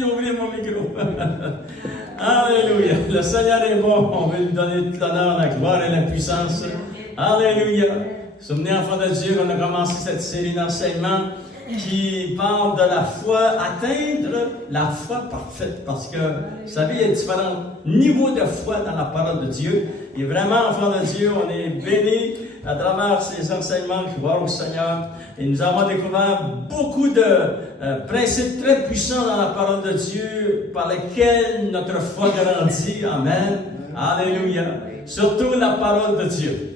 Ouvrez mon micro. Alléluia. Le Seigneur est bon. On veut lui donner tout l'honneur, la gloire et la puissance. Alléluia. Souvenez, enfants de Dieu, on a commencé cette série d'enseignements qui parle de la foi, atteindre la foi parfaite. Parce que, vous savez, il y a différents niveaux de foi dans la parole de Dieu. Et vraiment, enfants de Dieu, on est bénis à travers ces enseignements, gloire au Seigneur. Et nous avons découvert beaucoup de principes très puissants dans la parole de Dieu par lesquels notre foi grandit. Amen. Alléluia. Surtout la parole de Dieu.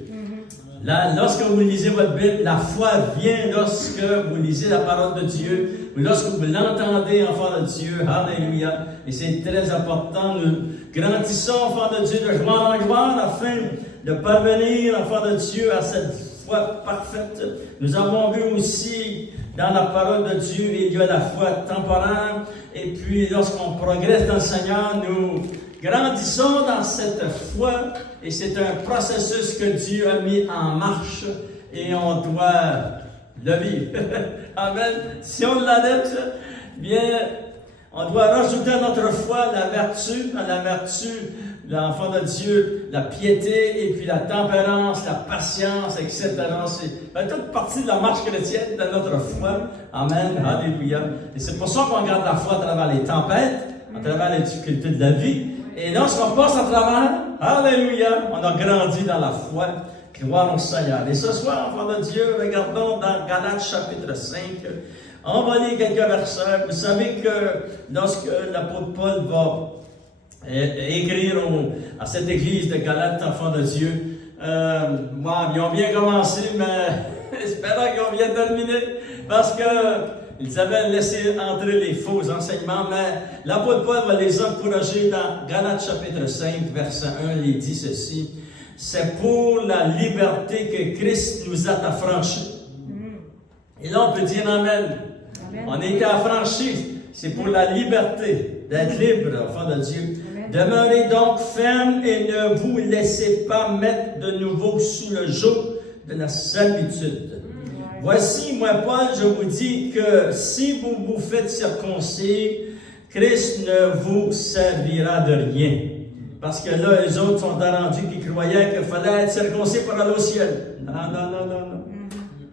Là, lorsque vous lisez votre Bible, la foi vient lorsque vous lisez la parole de Dieu, ou lorsque vous l'entendez, enfants de Dieu. Alléluia. Et c'est très important. Nous grandissons, enfants de Dieu, de gloire en gloire, afin de parvenir, enfants de Dieu, à cette foi parfaite. Nous avons vu aussi dans la parole de Dieu, il y a la foi temporaire. Et puis, lorsqu'on progresse dans le Seigneur, nous grandissons dans cette foi. Et c'est un processus que Dieu a mis en marche. Et on doit le vivre. Amen. Si on l'adopte, bien, on doit rajouter à notre foi la vertu, l'enfant de Dieu, la piété, et puis la tempérance, la patience, etc. C'est toute partie de la marche chrétienne de notre foi. Amen. Alléluia. Et c'est pour ça qu'on garde la foi à travers les tempêtes, à travers les difficultés de la vie. Et lorsqu'on passe à travers, alléluia, on a grandi dans la foi. Gloire au Seigneur. Et ce soir, enfants de Dieu, regardons dans Galates chapitre 5. On va lire quelques versets. Vous savez que lorsque l'apôtre Paul va écrire à cette église de Galates, enfants de Dieu, ils ont bien commencé, mais espérons qu'ils ont bien terminé, parce que ils avaient laissé entrer les faux enseignements, mais l'apôtre Paul va les encourager dans Galates chapitre 5, verset 1, il dit ceci: c'est pour la liberté que Christ nous a affranchis. Et là, on peut dire Amen. Amen. On a été affranchis. C'est pour la liberté, d'être libre, enfant de Dieu. Amen. Demeurez donc fermes et ne vous laissez pas mettre de nouveau sous le joug de la servitude. Voici, moi, Paul, je vous dis que si vous vous faites circoncis, Christ ne vous servira de rien. Parce que là, les autres sont rendus qui croyaient qu'il fallait être circoncis pour aller au ciel. Non.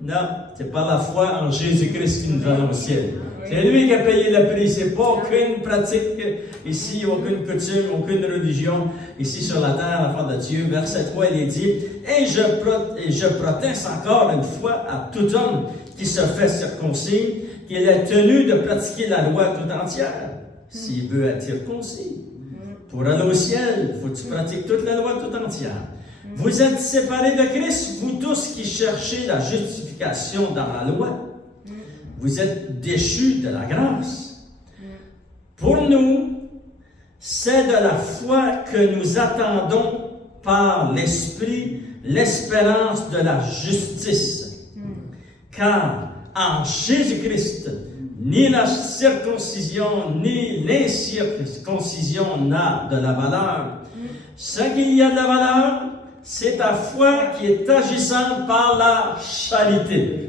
Non, c'est par la foi en Jésus-Christ qui nous allons au ciel. C'est lui qui a payé le prix. C'est pas aucune pratique ici, aucune coutume, aucune religion ici sur la terre, enfant de Dieu. Verset 3, il est dit: et je proteste encore une fois à tout homme qui se fait circoncis, qu'il est tenu de pratiquer la loi tout entière, s'il veut être circoncis. Pour aller au ciel, il faut que tu pratiques toute la loi tout entière. Vous êtes séparés de Christ, vous tous qui cherchez la justification dans la loi. Vous êtes déchus de la grâce. Pour nous, c'est de la foi que nous attendons par l'Esprit l'espérance de la justice. Car en Jésus-Christ, ni la circoncision, ni l'incirconcision n'a de la valeur. Ce qu'il y a de la valeur, c'est ta foi qui est agissante par la charité.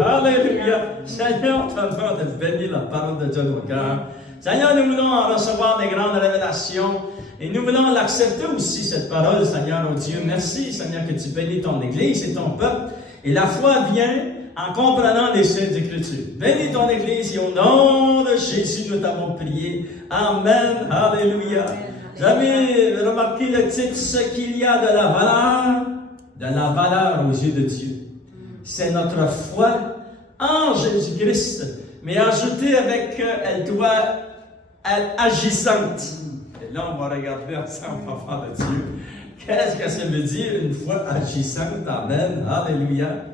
Alléluia! Seigneur, on te demande de bénir la parole de Dieu dans nos cœurs. Seigneur, nous voulons en recevoir des grandes révélations et nous voulons l'accepter aussi, cette parole, Seigneur, oh Dieu. Merci, Seigneur, que tu bénis ton Église et ton peuple. Et la foi vient en comprenant les Saintes Écritures. Bénis ton Église et au nom de Jésus, nous t'avons prié. Amen. Alléluia. Vous avez remarqué le titre: ce qu'il y a de la valeur aux yeux de Dieu. C'est notre foi en Jésus-Christ, mais ajoutée avec elle doit être agissante. Et là, on va regarder ensemble, enfants de Dieu. Qu'est-ce que ça veut dire, une foi agissante? Amen. Alléluia.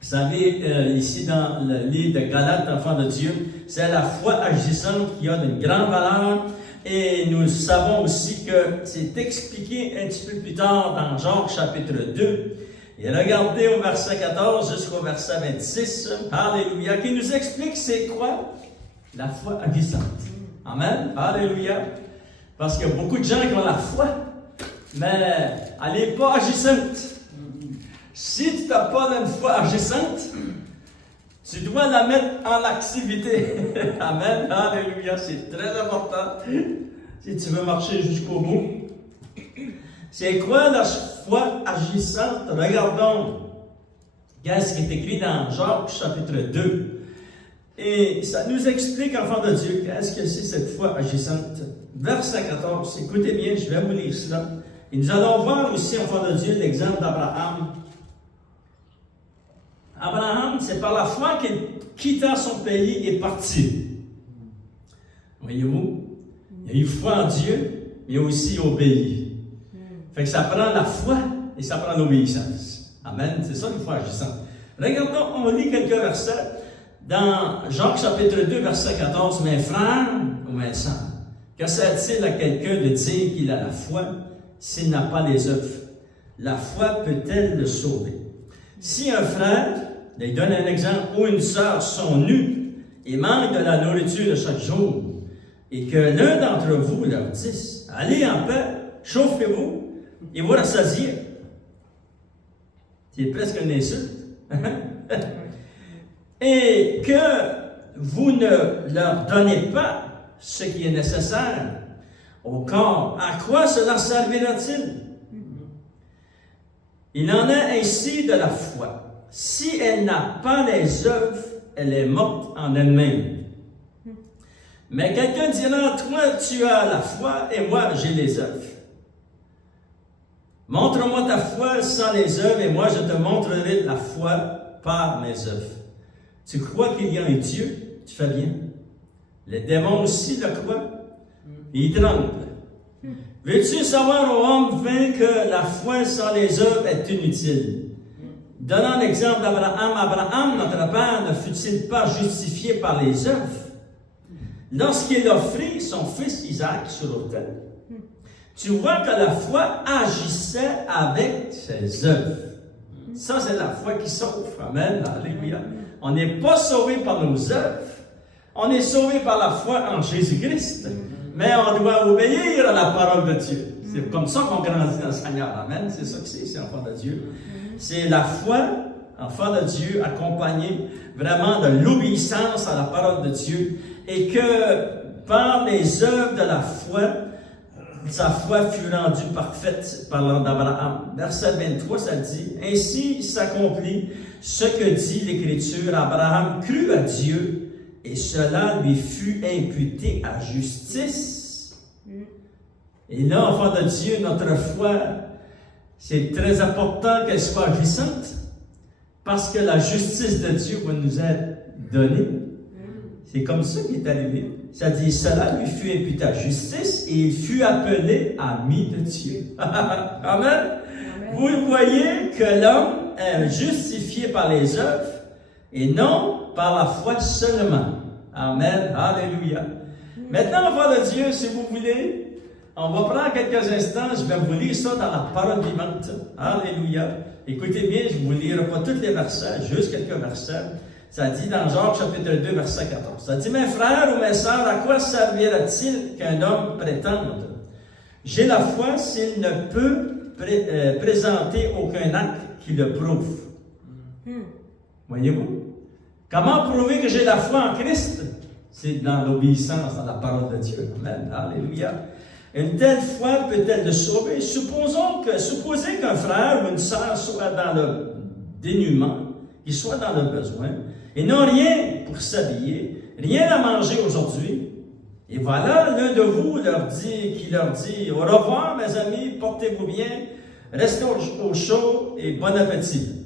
Vous savez, ici dans le livre de Galates, enfants de Dieu, c'est la foi agissante qui a une grande valeur. Et nous savons aussi que c'est expliqué un petit peu plus tard dans Jacques chapitre 2. Et regardez au verset 14 jusqu'au verset 26, alléluia, qui nous explique c'est quoi la foi agissante. Amen, alléluia. Parce qu'il y a beaucoup de gens qui ont la foi, mais elle n'est pas agissante. Si tu n'as pas une foi agissante, Tu dois la mettre en activité. Amen. Alléluia. C'est très important. Si tu veux marcher jusqu'au bout. C'est quoi la foi agissante? Regardons. Qu'est-ce qui est écrit dans Jacques chapitre 2. Et ça nous explique, enfants de Dieu, qu'est-ce que c'est cette foi agissante. Verset 14. Écoutez bien, je vais vous lire cela. Et nous allons voir aussi, enfants de Dieu, l'exemple d'Abraham. Abraham, c'est par la foi qu'il quitta son pays et partit. Voyez-vous? Il y a eu foi en Dieu, mais il a aussi obéi. Fait que ça prend la foi et ça prend l'obéissance. Amen. C'est ça une foi agissante. Regardons, on lit quelques versets dans Jacques chapitre 2, verset 14. Mes frères ou mes sœurs, que sert-il à quelqu'un de dire qu'il a la foi s'il n'a pas les œuvres? La foi peut-elle le sauver? Si un frère, il donne un exemple, ou une sœur sont nus et manquent de la nourriture de chaque jour, et que l'un d'entre vous leur dise, allez en paix, chauffez-vous, et vous rassasiez. C'est presque une insulte. Et que vous ne leur donnez pas ce qui est nécessaire au corps, à quoi cela servira-t-il? Il en est ainsi de la foi. Si elle n'a pas les œuvres, elle est morte en elle-même. Mais quelqu'un dira, toi tu as la foi et moi j'ai les œuvres. Montre-moi ta foi sans les œuvres et moi je te montrerai la foi par mes œuvres. Tu crois qu'il y a un Dieu? Tu fais bien. Les démons aussi le croient. Ils tremblent. Veux-tu savoir, ô homme vain, que la foi sans les œuvres est inutile? Donnant l'exemple d'Abraham, Abraham, notre père, ne fut-il pas justifié par les œuvres lorsqu'il offrit son fils Isaac sur l'autel? Tu vois que la foi agissait avec ses œuvres. Ça, c'est la foi qui sauve. Amen. Alléluia. On n'est pas sauvé par nos œuvres. On est sauvé par la foi en Jésus-Christ. Mais on doit obéir à la parole de Dieu. C'est comme ça qu'on grandit dans le Seigneur. Amen. C'est ça que c'est enfant de Dieu. C'est la foi, enfant de Dieu, accompagnée vraiment de l'obéissance à la parole de Dieu. Et que par les œuvres de la foi, sa foi fut rendue parfaite, parlant d'Abraham. Verset 23, ça dit, « Ainsi s'accomplit ce que dit l'Écriture. Abraham crut à Dieu, et cela lui fut imputé à justice. » Et là, enfant de Dieu, notre foi, c'est très important qu'elle soit agissante, parce que la justice de Dieu va nous être donnée. C'est comme ça qu'il est arrivé. Ça dit, cela lui fut imputé à justice et il fut appelé ami de Dieu. Amen. Amen. Vous voyez que l'homme est justifié par les œuvres et non par la foi seulement. Amen. Alléluia. Maintenant, enfants de Dieu, si vous voulez, on va prendre quelques instants, je vais vous lire ça dans la parole vivante. Alléluia. Écoutez bien, je ne vous lirai pas tous les versets, juste quelques versets. Ça dit dans Jacques chapitre 2, verset 14. Ça dit, mes frères ou mes sœurs, à quoi servira-t-il qu'un homme prétende? J'ai la foi s'il ne peut présenter aucun acte qui le prouve. Voyez-vous? Comment prouver que j'ai la foi en Christ? C'est dans l'obéissance à la parole de Dieu. Amen. Alléluia. Une telle foi peut-elle le sauver? Supposez qu'un frère ou une sœur soit dans le dénuement, qu'il soit dans le besoin, et n'ont rien pour s'habiller, rien à manger aujourd'hui. Et voilà, l'un de vous qui leur dit, au revoir mes amis, portez-vous bien, restez au chaud et bon appétit.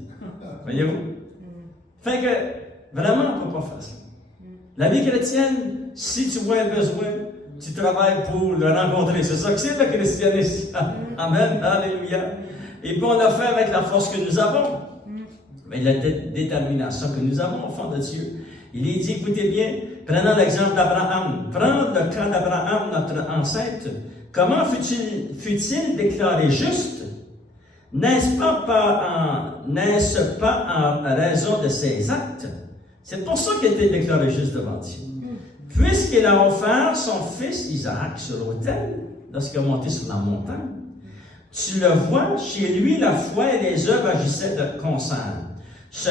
Voyez-vous? Fait que, vraiment, on ne peut pas faire ça. La vie chrétienne, si tu vois un besoin, tu travailles pour le rencontrer. C'est ça que c'est le christianisme. Amen. Alléluia. Et puis on l'a fait avec la force que nous avons. Mais la détermination que nous avons, enfants de Dieu. Il est dit, écoutez bien, prenons l'exemple d'Abraham. Prendre le cas d'Abraham, notre ancêtre. Comment fut-il déclaré juste? N'est-ce pas en raison de ses actes? C'est pour ça qu'il était déclaré juste devant Dieu. Puisqu'il a offert son fils Isaac sur l'autel, lorsqu'il est monté sur la montagne, tu le vois, chez lui, la foi et les œuvres agissaient de concert. Ce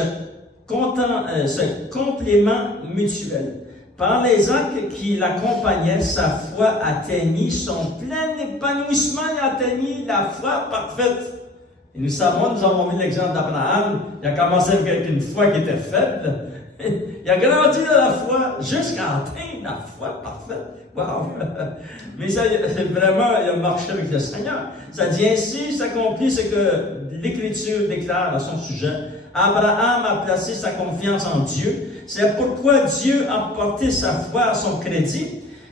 ce complément mutuel. Par les actes qui l'accompagnaient, sa foi atteignit son plein épanouissement et atteignit la foi parfaite. Et nous avons vu l'exemple d'Abraham. Il a commencé avec une foi qui était faible. Il a grandi dans la foi jusqu'à atteindre la foi parfaite. Wow! Mais ça, vraiment, il a marché avec le Seigneur. Ça dit ainsi, s'accomplit ce que l'Écriture déclare à son sujet. Abraham a placé sa confiance en Dieu. C'est pourquoi Dieu a porté sa foi à son crédit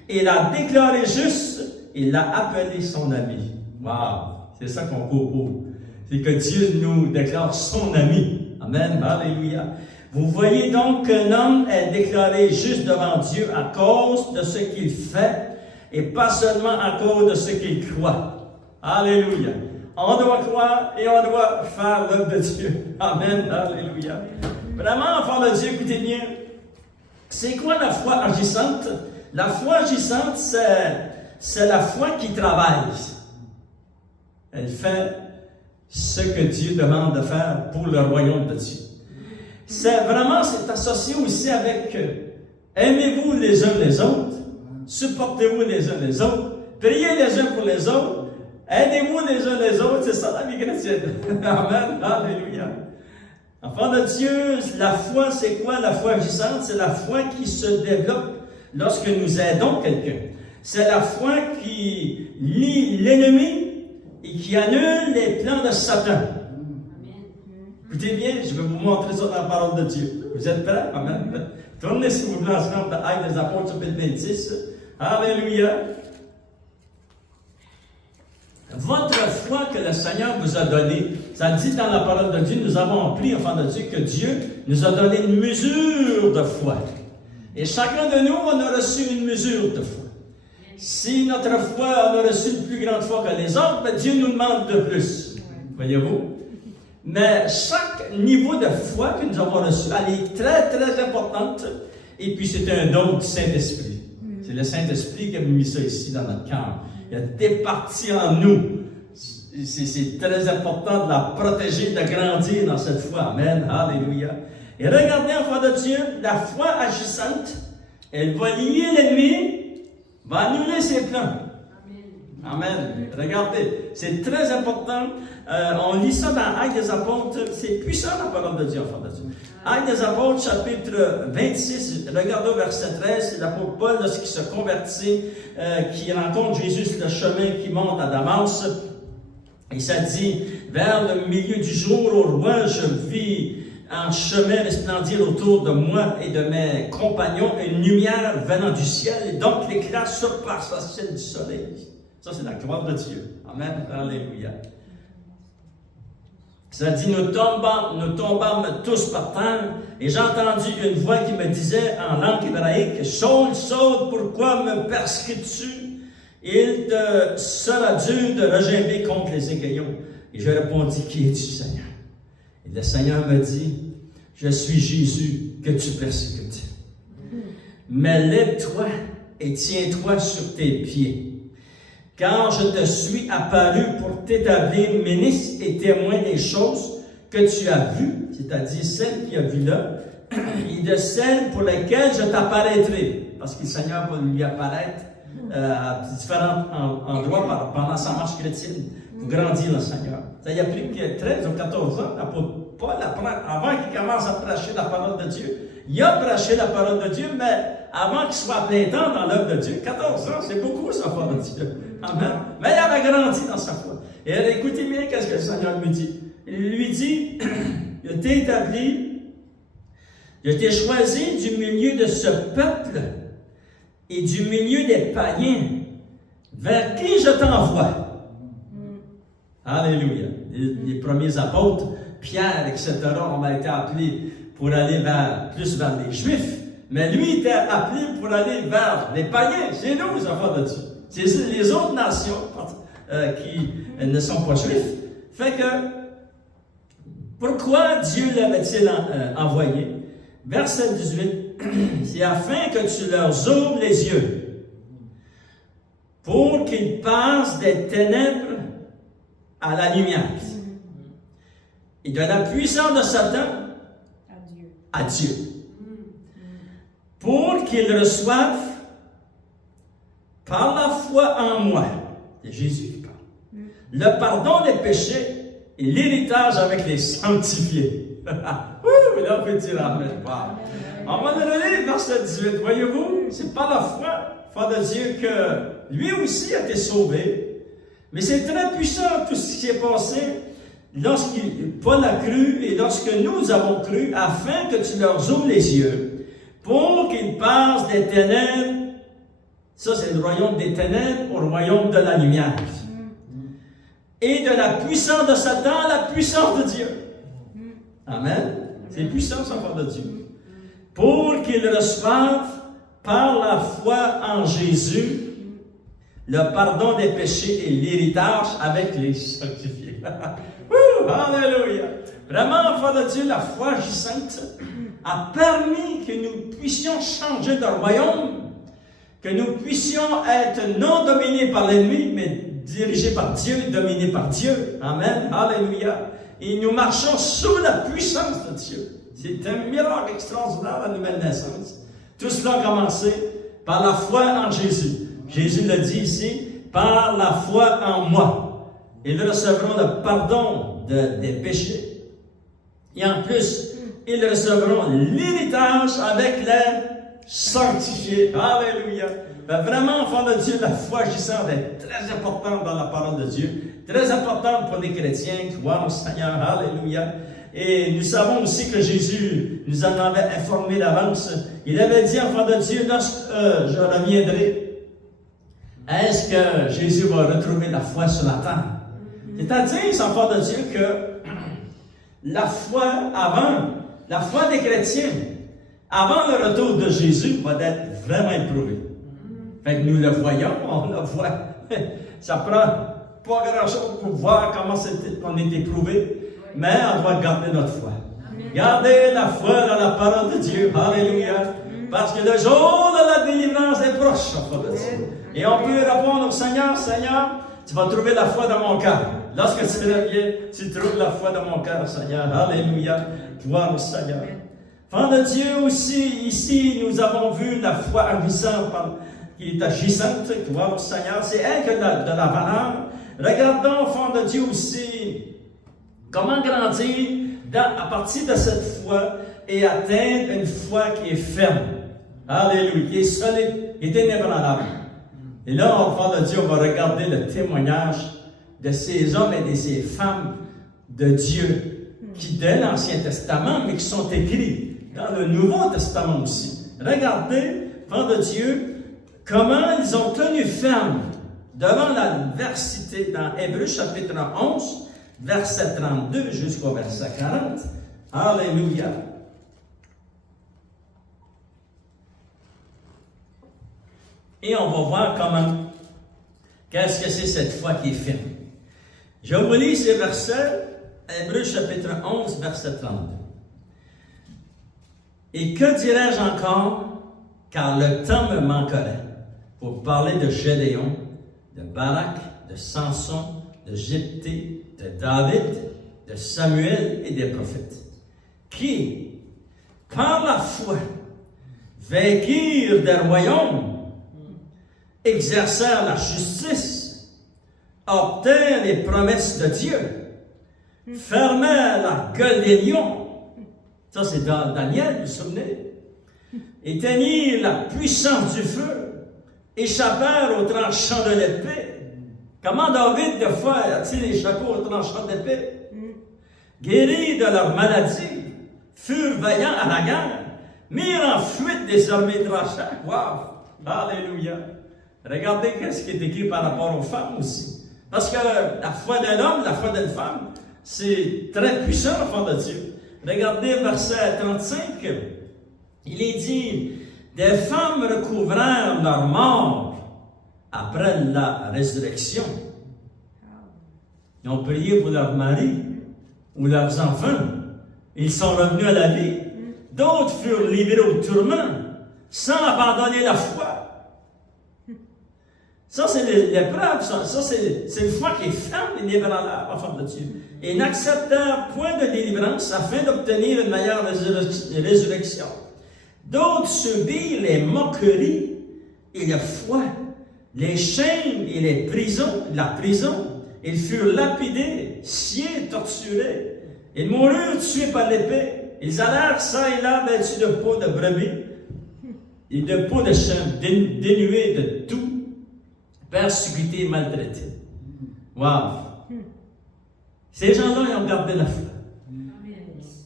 et l'a déclaré juste et l'a appelé son ami. Wow! C'est ça qu'on court pour. C'est que Dieu nous déclare son ami. Amen. Alléluia. Vous voyez donc qu'un homme est déclaré juste devant Dieu à cause de ce qu'il fait et pas seulement à cause de ce qu'il croit. Alléluia. On doit croire et on doit faire l'œuvre de Dieu. Amen. Alléluia. Vraiment, enfant de Dieu, écoutez bien. C'est quoi la foi agissante? La foi agissante, c'est la foi qui travaille. Elle fait ce que Dieu demande de faire pour le royaume de Dieu. C'est associé aussi avec aimez-vous les uns les autres, supportez-vous les uns les autres, priez les uns pour les autres, aidez-vous les uns les autres, c'est ça la vie chrétienne. Amen, alléluia. Enfant de Dieu, la foi, c'est quoi la foi agissante? C'est la foi qui se développe lorsque nous aidons quelqu'un. C'est la foi qui lie l'ennemi et qui annule les plans de Satan. Écoutez bien, je vais vous montrer ça dans la parole de Dieu. Vous êtes prêts? Amen. Tournez s'il vous plaît ensemble dans Actes des Apôtres, chapitre 26. Alléluia. Votre foi que le Seigneur vous a donnée, ça dit dans la parole de Dieu, nous avons appris, enfants de Dieu, que Dieu nous a donné une mesure de foi. Et chacun de nous, on a reçu une mesure de foi. Si notre foi, on a reçu une plus grande foi que les autres, ben Dieu nous demande de plus. Voyez-vous? Mais chaque niveau de foi que nous avons reçu, elle est très, très importante. Et puis, c'est un don du Saint-Esprit. C'est le Saint-Esprit qui a mis ça ici dans notre cœur. Il a départi en nous. C'est très important de la protéger, de grandir dans cette foi. Amen. Alléluia. Et regardez, enfants de Dieu, la foi agissante, elle va lier l'ennemi, va annuler ses plans. Amen. Regardez, c'est très important. On lit ça dans Actes des Apôtres. C'est puissant la parole de Dieu, enfant de Dieu. Actes des Apôtres, chapitre 26, regardez au verset 13, c'est l'apôtre Paul, lorsqu'il se convertit, qui rencontre Jésus sur le chemin qui monte à Damas. Et ça dit, vers le milieu du jour, au loin, je vis en chemin resplendir autour de moi et de mes compagnons une lumière venant du ciel, et donc l'éclat surpassa celle du soleil. Ça, c'est la gloire de Dieu. Amen. Alléluia. Ça dit, nous tombâmes tous par terre, et j'ai entendu une voix qui me disait en langue hébraïque, Saul, Saul, pourquoi me persécutes-tu? Il te sera dur de regimber contre les aiguillons. Et je répondis, qui es-tu, Seigneur? Et le Seigneur me dit, je suis Jésus que tu persécutes. Mais lève-toi et tiens-toi sur tes pieds. Car je te suis apparu pour t'établir ministre et témoin des choses que tu as vues, c'est-à-dire celles qu'il a vues là, et de celles pour lesquelles je t'apparaîtrai. Parce que le Seigneur va lui apparaître à différents endroits pendant sa marche chrétienne pour grandir le Seigneur. Ça y a pris 13 ou 14 ans pour Paul, avant qu'il commence à prêcher la parole de Dieu. Il a prêché la parole de Dieu, mais avant qu'il soit à plein temps dans l'œuvre de Dieu, 14 ans, c'est beaucoup, ça, foi de Dieu. Amen. Mais il avait grandi dans sa foi. Et écoutez bien qu'est-ce que le Seigneur lui dit. Il lui dit, je t'ai établi, je t'ai choisi du milieu de ce peuple et du milieu des païens, vers qui je t'envoie. Alléluia. Les premiers apôtres, Pierre, etc., ont été appelés pour aller plus vers les Juifs, mais lui était appelé pour aller vers les païens. C'est nous, les enfants de Dieu. C'est les autres nations qui ne sont pas juifs. Fait que, pourquoi Dieu l'avait-il envoyé? Verset 18, c'est afin que tu leur ouvres les yeux, pour qu'ils passent des ténèbres à la lumière, et de la puissance de Satan à Dieu. Pour qu'ils reçoivent par la foi en moi, c'est Jésus qui parle, le pardon des péchés et l'héritage avec les sanctifiés. Ouh, là on peut dire amen. Wow. On va le relire verset 18. Voyez-vous, c'est par la foi de Dieu que lui aussi a été sauvé. Mais c'est très puissant tout ce qui s'est passé lorsque Paul a cru et lorsque nous avons cru, afin que tu leur ouvres les yeux, pour qu'ils passent des ténèbres, ça c'est le royaume des ténèbres, au royaume de la lumière. Et de la puissance de Satan à la puissance de Dieu. Amen. C'est puissance en part de Dieu. Pour qu'ils reçoivent par la foi en Jésus le pardon des péchés et l'héritage avec les sanctifiés. Alléluia! Vraiment, enfant de Dieu, la foi agissante a permis que nous puissions changer de royaume, que nous puissions être non dominés par l'ennemi, mais dirigés par Dieu, dominés par Dieu. Amen. Alléluia. Et nous marchons sous la puissance de Dieu. C'est un miracle extraordinaire, la nouvelle naissance. Tout cela a commencé par la foi en Jésus. Jésus le dit ici, par la foi en moi. Ils recevront le pardon des péchés. Et en plus, ils recevront l'héritage avec les sanctifiés. Alléluia. Ben vraiment, enfant de Dieu, la foi agissante est très importante dans la parole de Dieu. Très importante pour les chrétiens. Gloire au Seigneur. Alléluia. Et nous savons aussi que Jésus nous en avait informé d'avance. Il avait dit, enfant de Dieu, lorsque je reviendrai, est-ce que Jésus va retrouver la foi sur la terre? C'est-à-dire, enfant de Dieu, que la foi des chrétiens, avant le retour de Jésus, va être vraiment éprouvée. Fait que nous le voyons, on le voit. Ça prend pas grand-chose pour voir comment on est éprouvé, mais on doit garder notre foi. Gardez la foi dans la parole de Dieu. Alléluia. Parce que le jour de la délivrance est proche, enfant de Dieu. Et on peut répondre au Seigneur, Seigneur, tu vas trouver la foi dans mon cœur. Lorsque tu reviens, tu trouves la foi dans mon cœur, Seigneur. Alléluia. Gloire au Seigneur. Enfant de Dieu aussi, ici, nous avons vu la foi agissante, qui est agissante. Gloire au Seigneur. C'est elle qui a de la valeur. Regardons, enfant de Dieu aussi, comment grandir à partir de cette foi et atteindre une foi qui est ferme. Alléluia. Qui est solide, qui est inébranlable. Et là, enfant de Dieu, on va regarder le témoignage de ces hommes et de ces femmes de Dieu qui, dès l'Ancien Testament, mais qui sont écrits dans le Nouveau Testament aussi. Regardez, enfant de Dieu, comment ils ont tenu ferme devant l'adversité dans Hébreux chapitre 11, verset 32 jusqu'au verset 40. Alléluia. Et on va voir comment, qu'est-ce que c'est cette foi qui est ferme. Je vous lis ces versets, Hébreux chapitre 11, verset 32. Et que dirais-je encore, car le temps me manquerait, pour parler de Gédéon, de Barak, de Samson, de Jephthé, de David, de Samuel et des prophètes, qui, par la foi, vainquirent des royaumes, exercèrent la justice, obtinrent les promesses de Dieu, fermèrent la gueule des lions. Ça, c'est dans Daniel, vous vous souvenez? Éteignirent la puissance du feu, échappèrent au tranchant de l'épée. Comment David, de fois, a-t-il échappé au tranchant d'épée? Guéris de leur maladie, furent vaillants à la guerre, mirent en fuite des armées tranchantes. Wow! Alléluia! Regardez ce qui est écrit par rapport aux femmes aussi. Parce que la foi d'un homme, la foi d'une femme, c'est très puissant, enfant de Dieu. Regardez verset 35. Il est dit, des femmes recouvrèrent leur mort après la résurrection. Ils ont prié pour leur mari ou leurs enfants. Ils sont revenus à la vie. D'autres furent livrés au tourment sans abandonner la foi. Ça, c'est l'épreuve. Ça c'est une foi qui est ferme et inébranlable en faveur de Dieu. Et n'acceptèrent point de délivrance afin d'obtenir une meilleure résurrection. D'autres subirent les moqueries et la foi, les chaînes et les prisons, la prison. Ils furent lapidés, sciés, torturés. Ils moururent tués par l'épée. Ils allèrent ça et là vêtus de peau de brebis et de peau de chèvre, dénués de tout, persécutés et maltraités. Wow! Ces gens-là, ils ont gardé la foi.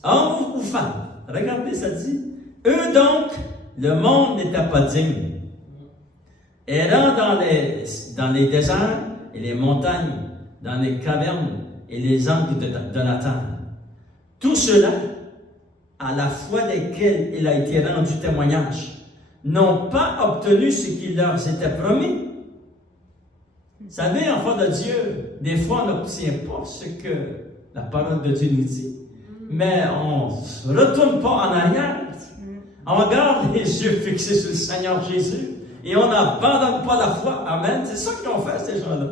Hommes ou femmes, regardez, ça dit. Eux donc, le monde n'était pas digne. Errant dans les déserts et les montagnes, dans les cavernes et les angles de la terre. Tout cela, à la foi desquels il a été rendu témoignage, n'ont pas obtenu ce qui leur était promis. Vous savez, enfants de Dieu, des fois on n'obtient pas ce que la parole de Dieu nous dit, mais on ne se retourne pas en arrière. On garde les yeux fixés sur le Seigneur Jésus et on n'abandonne pas la foi. Amen. C'est ça qu'ils ont fait, ces gens-là.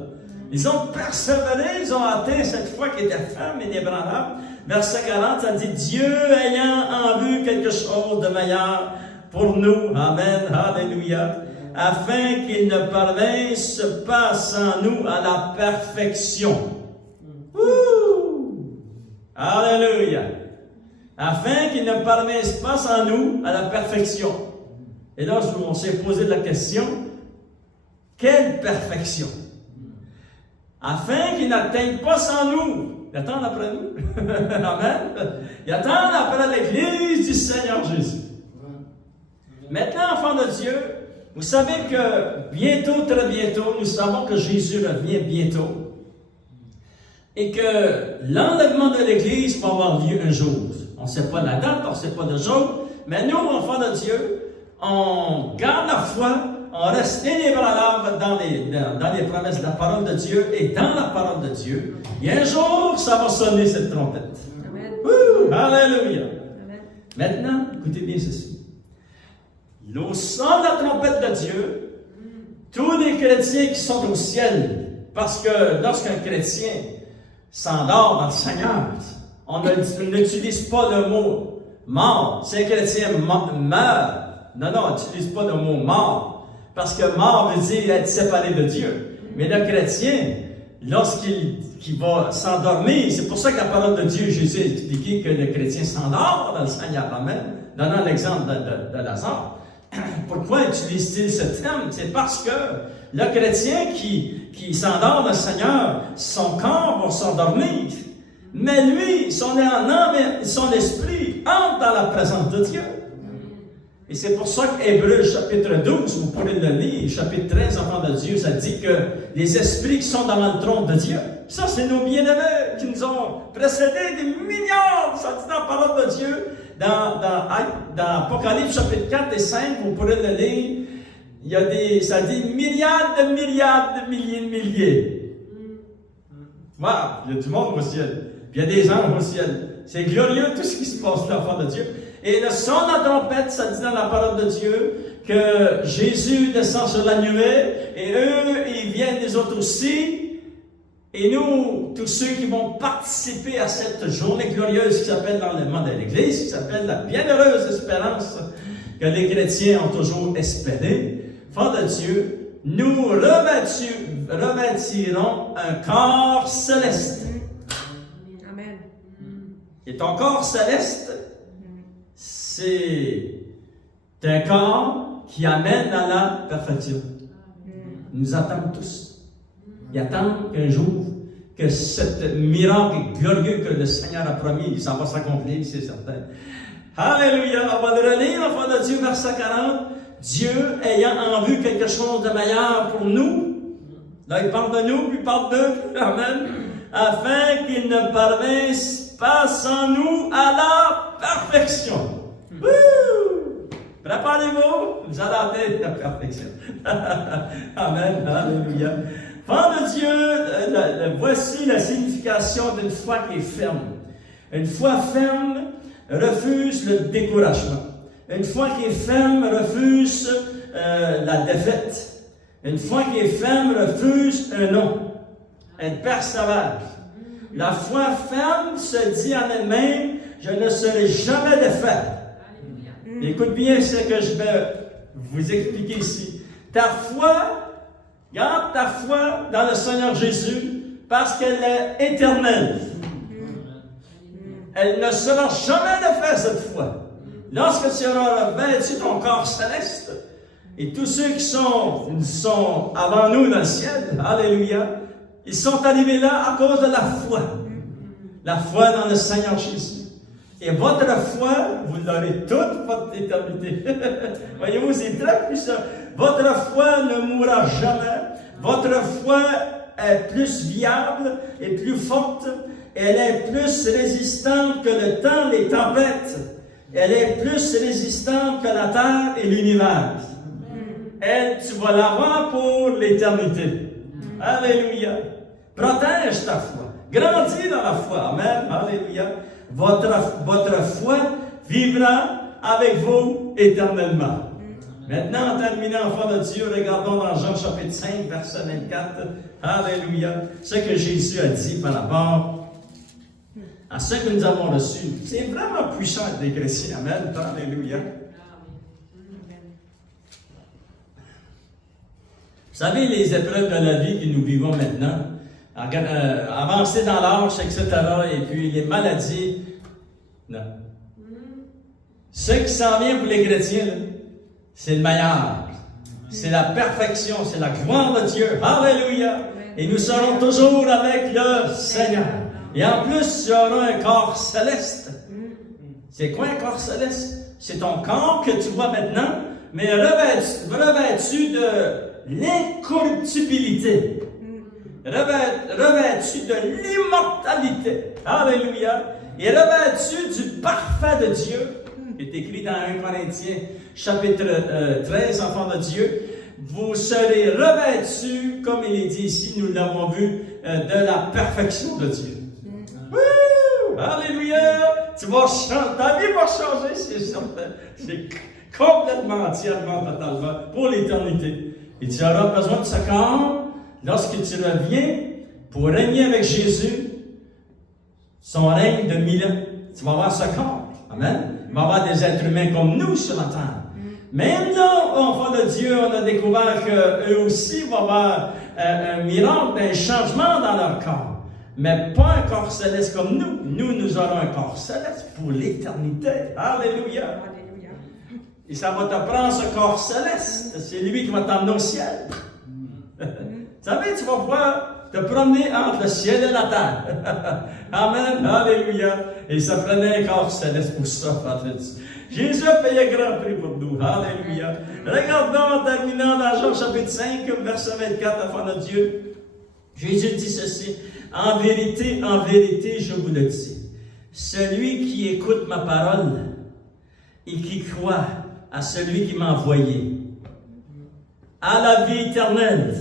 Ils ont persévéré, ils ont atteint cette foi qui était ferme et inébranlable. Verset 40, ça dit, Dieu ayant en vue quelque chose de meilleur pour nous, amen, alléluia, afin qu'il ne parvinsse pas sans nous à la perfection. Alléluia. Afin qu'il ne parvinsse pas sans nous à la perfection. Et là, on s'est posé la question, quelle perfection? Afin qu'il n'atteigne pas sans nous. Il attend après nous. Amen. Il attend après l'Église du Seigneur Jésus. Maintenant, enfants de Dieu, vous savez que bientôt, très bientôt, nous savons que Jésus revient bientôt. Et que l'enlèvement de l'Église va avoir lieu un jour. On ne sait pas la date, on ne sait pas le jour. Mais nous, enfants de Dieu, on garde la foi. On reste inébranlable dans les promesses de la parole de Dieu et dans la parole de Dieu. Et un jour, ça va sonner cette trompette. Amen. Alléluia. Amen. Maintenant, écoutez bien ceci. Au son de la trompette de Dieu, tous les chrétiens qui sont au ciel, parce que lorsqu'un chrétien s'endort dans le Seigneur, on n'utilise pas le mot mort. Si un chrétien meurt, non, on n'utilise pas le mot mort. Parce que mort veut dire être séparé de Dieu. Mais le chrétien, lorsqu'il va s'endormir, c'est pour ça que la parole de Dieu, Jésus a expliqué que le chrétien s'endort dans le Seigneur. Amen. Donnant l'exemple de Lazare. Pourquoi utilise-t-il ce terme? C'est parce que le chrétien qui s'endort dans le Seigneur, son corps va s'endormir. Mais lui, son âme et son esprit entrent dans la présence de Dieu. Et c'est pour ça qu'Hébreux chapitre 12, vous pourrez le lire, chapitre 13, enfants de Dieu, ça dit que les esprits qui sont devant le trône de Dieu, ça c'est nos bien-aimés qui nous ont précédés des milliards, ça dit dans la parole de Dieu, dans Apocalypse chapitre 4 et 5, vous pourrez le lire, ça dit milliards de milliers de milliers. Wow, il y a du monde au ciel, puis il y a des anges au ciel. C'est glorieux tout ce qui se passe là, enfants de Dieu. Et le son de la trompette, ça dit dans la parole de Dieu que Jésus descend sur la nuée et eux, ils viennent les autres aussi. Et nous, tous ceux qui vont participer à cette journée glorieuse qui s'appelle l'enlèvement de l'Église, qui s'appelle la bienheureuse espérance que les chrétiens ont toujours espéré, enfants de Dieu, nous revêtirons un corps céleste. Amen. Et ton corps céleste, c'est un corps qui amène à la perfection. Ils nous attendent tous. Ils attendent qu'un jour, que ce miracle glorieux que le Seigneur a promis, ça va s'accomplir, c'est certain. Alléluia! On va le relire, enfant de Dieu, verset 40. Dieu ayant en vue quelque chose de meilleur pour nous, là il parle de nous, puis il parle d'eux, amen, afin qu'il ne parvinsse pas sans nous à la perfection. Wouh! Préparez-vous, vous allez atteindre la perfection. Amen, alléluia. Enfants de Dieu, voici la signification d'une foi qui est ferme. Une foi ferme refuse le découragement. Une foi qui est ferme refuse la défaite. Une foi qui est ferme refuse un non. Elle persévère. La foi ferme se dit en elle-même, je ne serai jamais défaite. Écoute bien ce que je vais vous expliquer ici. Ta foi, garde ta foi dans le Seigneur Jésus parce qu'elle est éternelle. Elle ne sera jamais défaite cette foi. Lorsque tu auras revêtu ton corps céleste, et tous ceux qui sont avant nous dans le ciel, alléluia, ils sont arrivés là à cause de la foi. La foi dans le Seigneur Jésus. Et votre foi, vous l'aurez toute votre éternité. Voyez-vous, c'est très puissant. Votre foi ne mourra jamais. Votre foi est plus viable et plus forte. Elle est plus résistante que le temps, les tempêtes. Elle est plus résistante que la terre et l'univers. Elle, tu vas l'avoir pour l'éternité. Alléluia. Protège ta foi. Grandis dans la foi. Amen. Alléluia. Votre foi vivra avec vous éternellement. Maintenant, en terminant, enfants de Dieu, regardons dans Jean chapitre 5, verset 24. Alléluia. Ce que Jésus a dit par rapport à ce que nous avons reçu. C'est vraiment puissant des chrétiens. Amen. Alléluia. Vous savez, les épreuves de la vie que nous vivons maintenant, avancer dans l'âge, etc., et puis les maladies, non. Ce qui s'en vient pour les chrétiens, c'est le meilleur. C'est la perfection, c'est la gloire de Dieu. Alléluia! Et nous serons toujours avec le Seigneur. Et en plus, tu auras un corps céleste. C'est quoi un corps céleste? C'est ton corps que tu vois maintenant, mais revêtu de l'incorruptibilité. Revêtu de l'immortalité. Alléluia. Et revêtu du parfait de Dieu. qui est écrit dans 1 Corinthiens, chapitre 13, enfants de Dieu. Vous serez revêtus, comme il est dit ici, nous l'avons vu, de la perfection de Dieu. Alléluia! Tu vas changer, ta vie va changer, c'est certain. C'est complètement, entièrement, totalement, pour l'éternité. Et tu auras besoin de ce corps lorsque tu reviens pour régner avec Jésus, son règne de 1000 ans. Tu vas avoir ce corps. Amen. Il va y avoir des êtres humains comme nous sur la terre. Même là, enfants de Dieu, on a découvert qu'eux aussi vont avoir un miracle, un changement dans leur corps. Mais pas un corps céleste comme nous. Nous aurons un corps céleste pour l'éternité. Alléluia. Et ça va te prendre ce corps céleste. C'est lui qui va t'emmener au ciel. Vous savez, tu vas pouvoir te promener entre le ciel et la terre. Amen. Alléluia. Et ça prenait un corps céleste pour ça. Jésus a payé grand prix pour nous. Alléluia. Regardons en terminant dans Jean chapitre 5, verset 24, enfants de Dieu. Jésus dit ceci. En vérité, je vous le dis. Celui qui écoute ma parole et qui croit à celui qui m'a envoyé a la vie éternelle.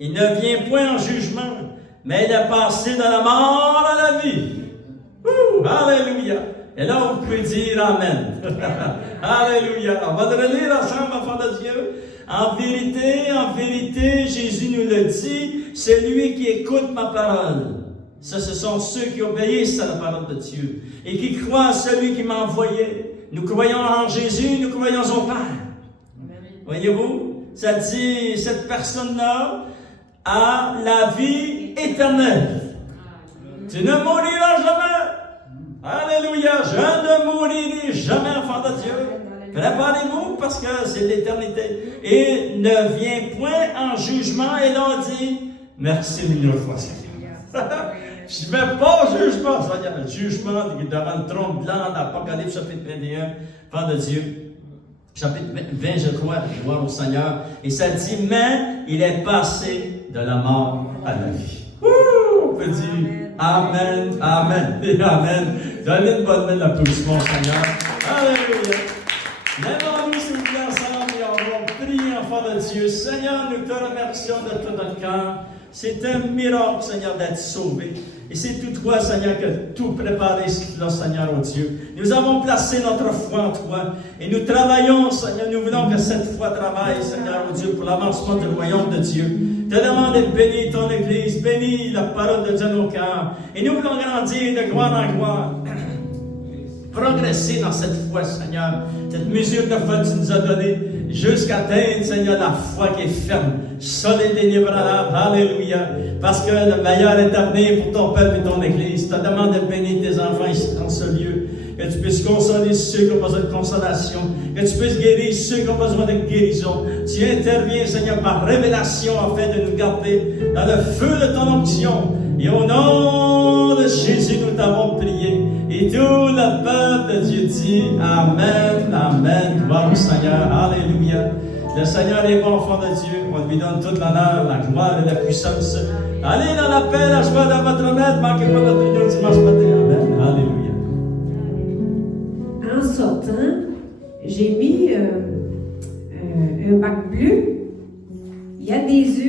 Il ne vient point en jugement, mais il est passé de la mort à la vie. Alléluia. Et là, vous pouvez dire Amen. Alléluia. On va le lire ensemble, enfants de Dieu. En vérité, Jésus nous le dit, c'est lui qui écoute ma parole. Ça, ce sont ceux qui obéissent à la parole de Dieu et qui croient à celui qui m'a envoyé. Nous croyons en Jésus, nous croyons au Père. Voyez-vous, ça dit, cette personne-là a la vie éternelle. Tu ne mouriras jamais. Alléluia. Je ne mourirai jamais, enfant de Dieu. Préparez-vous parce que c'est l'éternité. Et ne viens point en jugement. Et là, on dit, merci mille fois, Seigneur. Je ne vais pas au jugement, Seigneur. Le jugement devant le trône blanc d'Apocalypse, chapitre 21, enfant de Dieu. Chapitre 20, je crois, gloire au Seigneur. Et ça dit, mais il est passé de la mort à la vie. On peut dire Amen, Amen et Amen. Donnez une bonne main d'applaudissement au Seigneur. Alléluia. Lèvons-nous, s'il vous plaît, ensemble et on va prier, enfant de Dieu. Seigneur, nous te remercions de tout notre cœur. C'est un miracle, Seigneur, d'être sauvé. Et c'est tout toi, Seigneur, qui as tout préparé cela, Seigneur, oh Dieu. Nous avons placé notre foi en toi. Et nous travaillons, Seigneur, nous voulons que cette foi travaille, Seigneur, oh Dieu, pour l'avancement du royaume de Dieu. Te demande de bénir ton Église, bénis la parole de Dieu dans nos cœurs. Et nous voulons grandir de gloire en gloire. Progresser dans cette foi, Seigneur. Cette mesure de foi que tu nous as donnée, jusqu'à atteindre, Seigneur, la foi qui est ferme, solide et inébranlable. Alléluia. Parce que le meilleur est à venir pour ton peuple et ton Église. Je te demande de bénir tes enfants ici dans ce lieu. Que tu puisses consoler ceux qui ont besoin de consolation. Que tu puisses guérir ceux qui ont besoin de guérison. Tu interviens, Seigneur, par révélation afin de nous garder dans le feu de ton onction. Et au nom de Jésus, nous t'avons prié. Et tout le peuple de Dieu dit Amen, Amen. Gloire au Seigneur. Alléluia. Le Seigneur est bon, enfant de Dieu. On lui donne toute l'honneur, la gloire et la puissance. Allez dans la paix, la joie de votre maître. Manquez pas notre réunion dimanche matin. Amen. Alléluia. En sortant, j'ai mis un bac bleu. Il y a des yeux.